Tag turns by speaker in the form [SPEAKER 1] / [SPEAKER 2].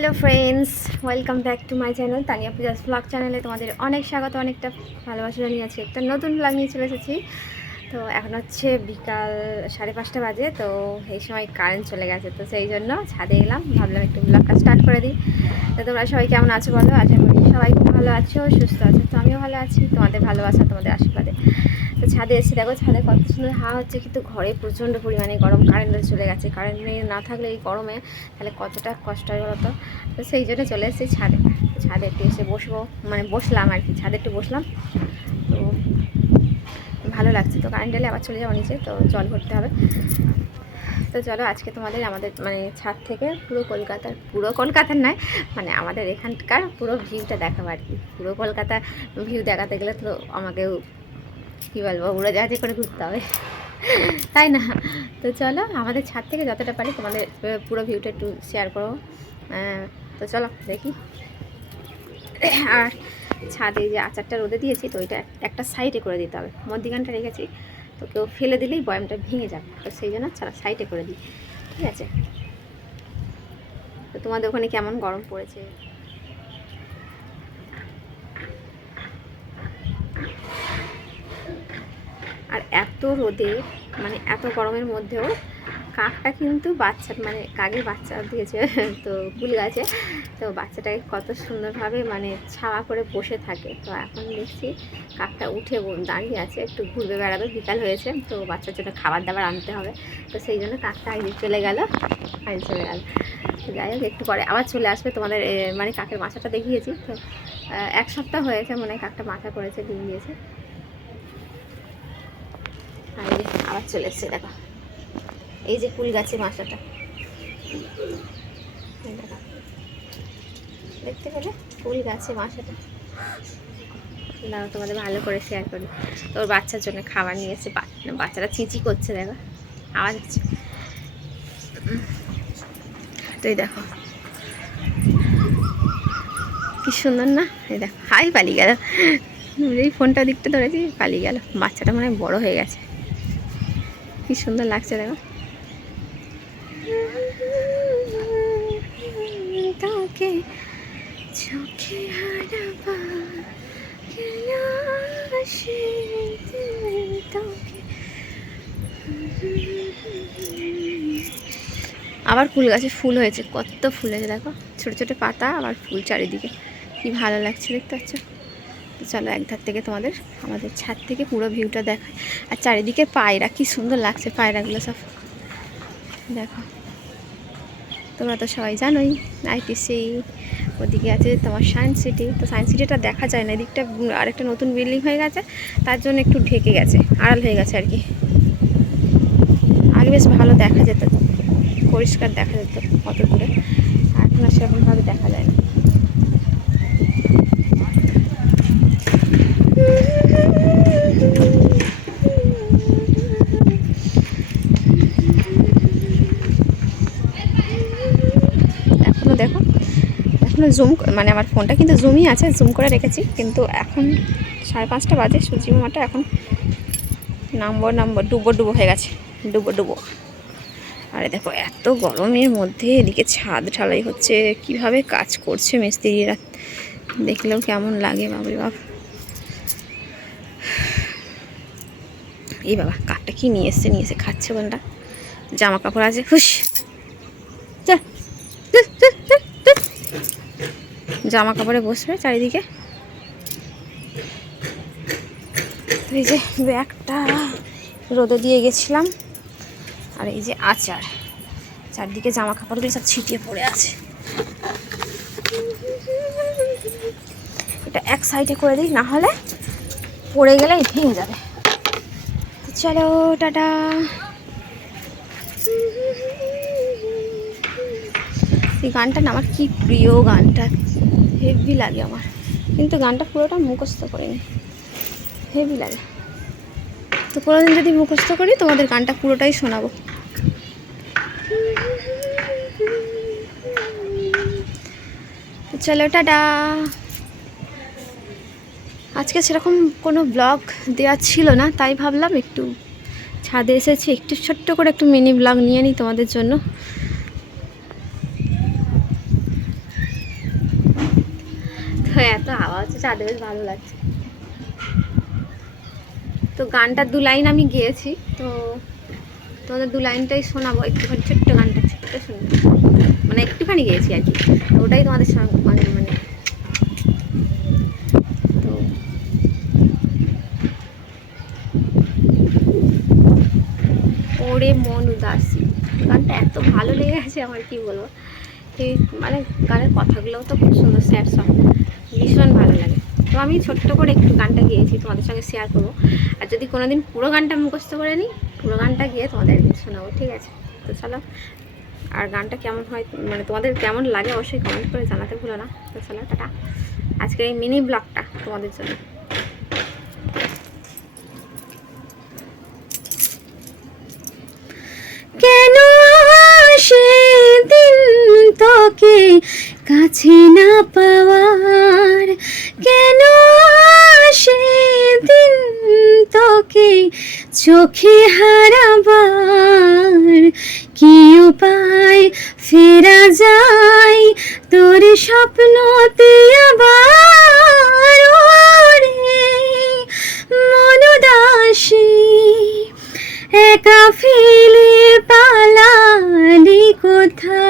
[SPEAKER 1] Hello friends welcome back to my channel Tania Puja's blog চ্যানেলে তোমাদের অনেক স্বাগত, অনেকটা ভালোবাসা জানিয়ে আছি একটা নতুন ব্লগ নিয়ে চলে এসেছি। তো এখন হচ্ছে বিকাল সাড়ে পাঁচটা বাজে, তো এই সময় কারেন্ট চলে গেছে, তো সেই জন্য ছাদে এলাম, ভাবলাম একটু ব্লগটা স্টার্ট করে দিই। তো তোমরা সবাই কেমন আছো বলো? আশা করি সবাই খুব ভালো আছো, সুস্থ আছো, তো আমিও ভালো আছি, তোমাদের ভালোবাসা, তোমাদের আশীর্বাদে। তো ছাদে এসে দেখো, ছাদে কত সুন্দর হাওয়া হচ্ছে, কিন্তু ঘরে প্রচণ্ড পরিমাণে গরম কারেন্ট চলে গেছে। কারেন্ট না থাকলে এই গরমে তাহলে কতটা কষ্ট হয় বলতো তো সেই জন্য চলে এসেছি ছাদে। ছাদে একটু এসে বসবো মানে বসলাম আর কি, ছাদে একটু বসলাম। তো ভালো লাগছে তো কারেন্ট এলে আবার চলে যাব নিচে, তো জল ভরতে হবে। তো চলো আজকে তোমাদের আমাদের মানে ছাদ থেকে পুরো কলকাতার পুরো কলকাতার নয় মানে আমাদের এখানকার পুরো ভিউটা দেখাবো আর কি। পুরো কলকাতা ভিউ দেখাতে গেলে তো আমাকেও, কী বলব উড়োজাহাজে করে ঘুরতে হবে। তাই না? তো চলো আমাদের ছাদ থেকে যতটা পারি তোমাদের পুরো ভিউটা একটু শেয়ার করব তো চলো দেখি। আর ছাদে যে আচারটা রোদে দিয়েছি, তো ওইটা একটা সাইডে করে দিতে হবে। মধ্যিখানটা রেখেছি, তো কেউ ফেলে দিলেই বয়ামটা ভেঙে যাবে। তো সেই জন্য ছাড়া সাইডে করে দিই। ঠিক আছে? তো তোমাদের ওখানে কেমন গরম পড়েছে? আর এত রোদে মানে এত গরমের মধ্যেও কাকটা কিন্তু বাচ্চা মানে কাকের বাচ্চা দিয়েছে, তো কুল গাছে। তো বাচ্চাটাকে কত সুন্দরভাবে মানে ছাওয়া করে বসে থাকে। তো এখন দেখছি কাকটা উঠে দাঁড়িয়ে আছে, একটু ঘুরবে বেড়াবে, বিকাল হয়েছে, তো বাচ্চার জন্য খাবার দাবার আনতে হবে। তো সেই জন্য কাকটা আগে চলে গেল আগে চলে গেল। যাই হোক, একটু পরে আবার চলে আসবে তোমাদের মানে কাকের মাথাটা দেখিয়েছি। তো এক সপ্তাহ হয়েছে মনে হয় কাকটা মাথা করেছে, ডিম দিয়েছে। আর আবার চলে এসছে, দেখো। এই যে ফুল গাছে মাসাটা দেখতে পেলে? ফুল গাছে মাসাটা দাও তোমাদের ভালো করে শেয়ার করি। তোর বাচ্চার জন্য খাবার নিয়েছে বাচ্চারা চিচি করছে, দেখো। আওয়াজ হচ্ছে উম। তো এই দেখো। কি সুন্দর না? এই দেখো। হাই, পালিয়ে গেল। এই ফোনটা দিকটা ধরেছি, পালিয়ে গেল। বাচ্চাটা মানে বড় হয়ে গেছে। কি সুন্দর লাগছে, দেখো। তোকে চোখে হারাবা কেন আসে আবার ফুল গাছে ফুল হয়েছে, কত ফুল হয়েছে দেখো। ছোট ছোট পাতা, আবার ফুল চারিদিকে। কি ভালো লাগছে দেখতে পাচ্ছ? চলো এক ধার থেকে তোমাদের, আমাদের ছাদ থেকে পুরো ভিউটা দেখায় আর চারিদিকে পায়রা, কি সুন্দর লাগছে পায়রাগুলো সব। দেখো। তোমরা তো সবাই জানোই আইটিসি ওদিকে আছে তোমার সায়েন্স সিটি তো সায়েন্স সিটিটা দেখা যায় না, এদিকটা আরেকটা নতুন বিল্ডিং হয়ে গেছে, তার জন্য একটু ঢেকে গেছে, আড়াল হয়ে গেছে আর কি। আগে বেশ ভালো দেখা যেত, পরিষ্কার দেখা যেত কত দূরে, এখন আর সেরকমভাবে দেখা যায় না এখনও দেখো এখনও জুম মানে আমার ফোনটা কিন্তু জুমই আছে জুম করে রেখেছি। কিন্তু এখন সাড়ে পাঁচটা বাজে, সূর্যি মামাটা এখন নাম্বার নাম্বার ডুবো ডুবো হয়ে গেছে, ডুবো ডুবো। আরে দেখো, এত গরমের মধ্যে এদিকে ছাদ ঢালাই হচ্ছে, কীভাবে কাজ করছে মিস্ত্রিরা? দেখলেও কেমন লাগে বাবরে বাপ। এই বাবা, কাঠটা কি নিয়ে এসছে, নিয়ে এসে খাচ্ছে কোনটা জামা কাপড় আছে হুস যা, যা, যা, যা, যা। জামা কাপড়ে বসবে চারিদিকে। এই যে ব্যাগটা, রোদে দিয়ে গেছিলাম। আর এই যে আচার, চারদিকে জামা কাপড়গুলো সব ছিটিয়ে পড়ে আছে। এটা এক সাইডে করে দিই, না হলে পড়ে গেলে ভেঙে যাবে। চলো, টাটা। এই গানটা না আমার কি প্রিয় গানটা। হেভি লাগে আমার। কিন্তু গানটা পুরোটা মুখস্থ করিনি। হেভি লাগে। তো কোনোদিন যদি মুখস্থ করি, তোমাদের গানটা পুরোটাই শোনাবো। চলো, টাটা। আজকে সেরকম কোনো ব্লগ দেওয়া ছিল না, তাই ভাবলাম একটু ছাদে এসেছি। একটু ছোট্ট করে একটু মিনি ব্লগ নিয়ে নিই তোমাদের জন্য। তো হাওয়া হচ্ছে, চাঁদে বেশ ভালো লাগছে। তো গানটা দু লাইন আমি গেয়েছি, তো তোমাদের দু লাইনটাই শোনাবো, একটুখানি ছোট্ট গানটা, ছোট্ট শুনব। মানে একটুখানি গেয়েছি আর কি ওটাই তোমাদের সঙ্গে মানে মানে। ওরে মন উদাসী গানটা এত ভালো লেগে গেছে আমার কি বলব। এই মানে গানের কথাগুলোও তো খুব সুন্দর স্যাড সং ভীষণ ভালো লাগে। তো আমি ছোট্ট করে একটু গানটা গিয়েছি, তোমাদের সঙ্গে শেয়ার করব। আর যদি কোনোদিন পুরো গানটা মুখস্থ করে নিই পুরো গানটা গিয়ে তোমাদের একদিন শোনাবো, ঠিক আছে? তো চলো, আর গানটা কেমন হয় মানে তোমাদের কেমন লাগে অবশ্যই কমেন্ট করে জানাতে ভুলো না। তো চলো, টাটা। আজকের এই মিনি ব্লগটা তোমাদের জন্য
[SPEAKER 2] কেন সেদিন তোকে কাছে না পাওয়ার, কেন সেদিন তোকে চোখে হারাবার? কি উপায় ফেরা যায় তোর স্বপ্নতে আবার? একা ফেলে পালালি কোথায়?